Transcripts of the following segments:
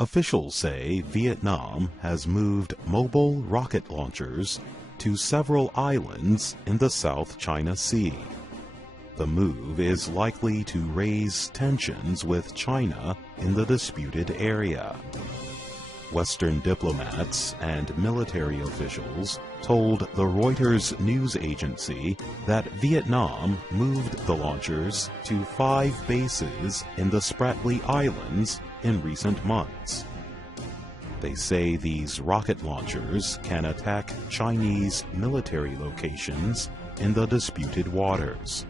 Officials say Vietnam has moved mobile rocket launchers to several islands in the South China Sea. The move is likely to raise tensions with China in the disputed area. Western diplomats and military officials told the Reuters news agency that Vietnam moved the launchers to 5 bases in the Spratly Islands in recent months. They say these rocket launchers can attack Chinese military locations in the disputed waters.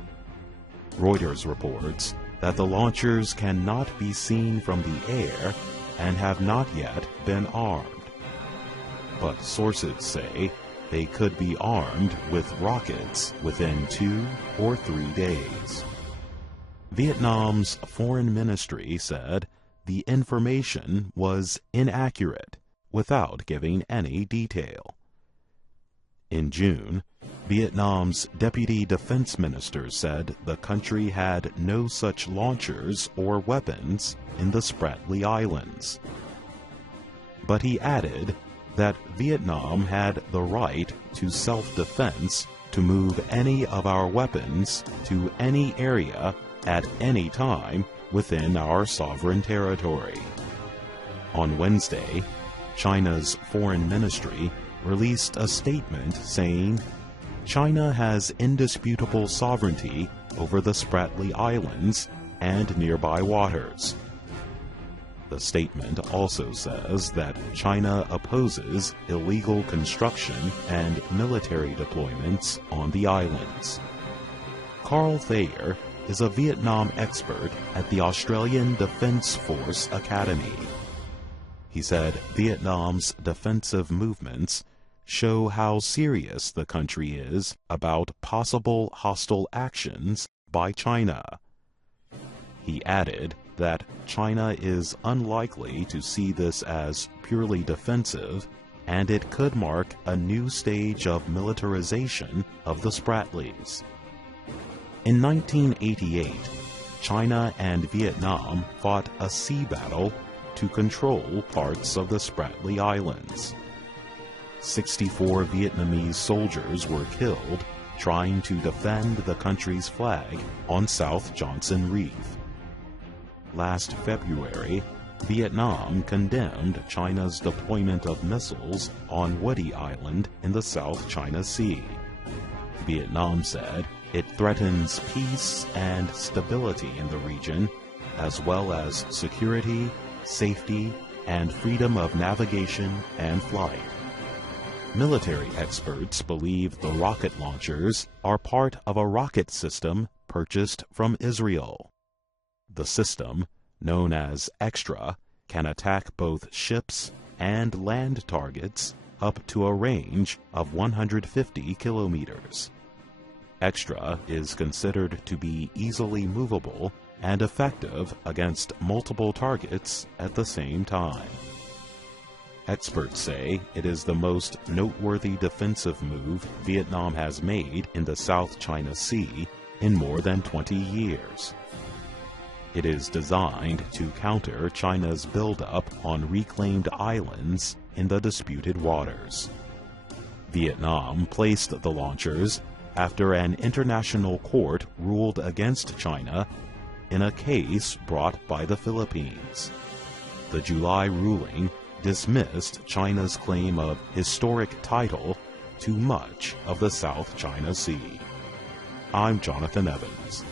Reuters reports that the launchers cannot be seen from the air and have not yet been armed. But sources say they could be armed with rockets within 2 or 3 days. Vietnam's foreign ministry said the information was inaccurate without giving any detail. In June, Vietnam's deputy defense minister said the country had no such launchers or weapons in the Spratly Islands. But he added that Vietnam had the right to self-defense to move any of our weapons to any area at any time within our sovereign territory. On Wednesday, China's foreign ministry released a statement saying, "China has indisputable sovereignty over the Spratly Islands and nearby waters." The statement also says that China opposes illegal construction and military deployments on the islands. Carl Thayer is a Vietnam expert at the Australian Defence Force Academy. He said Vietnam's defensive movements show how serious the country is about possible hostile actions by China. He added that China is unlikely to see this as purely defensive, and it could mark a new stage of militarization of the Spratlys. In 1988, China and Vietnam fought a sea battle to control parts of the Spratly Islands. 64 Vietnamese soldiers were killed trying to defend the country's flag on South Johnson Reef. Last February, Vietnam condemned China's deployment of missiles on Woody Island in the South China Sea. Vietnam said it threatens peace and stability in the region, as well as security, safety, and freedom of navigation and flight. Military experts believe the rocket launchers are part of a rocket system purchased from Israel. The system, known as Extra, can attack both ships and land targets up to a range of 150 kilometers. Extra is considered to be easily movable and effective against multiple targets at the same time. Experts say it is the most noteworthy defensive move Vietnam has made in the South China Sea in more than 20 years. It is designed to counter China's buildup on reclaimed islands in the disputed waters. Vietnam placed the launchers after an international court ruled against China in a case brought by the Philippines. The July ruling dismissed China's claim of historic title to much of the South China Sea. I'm Jonathan Evans.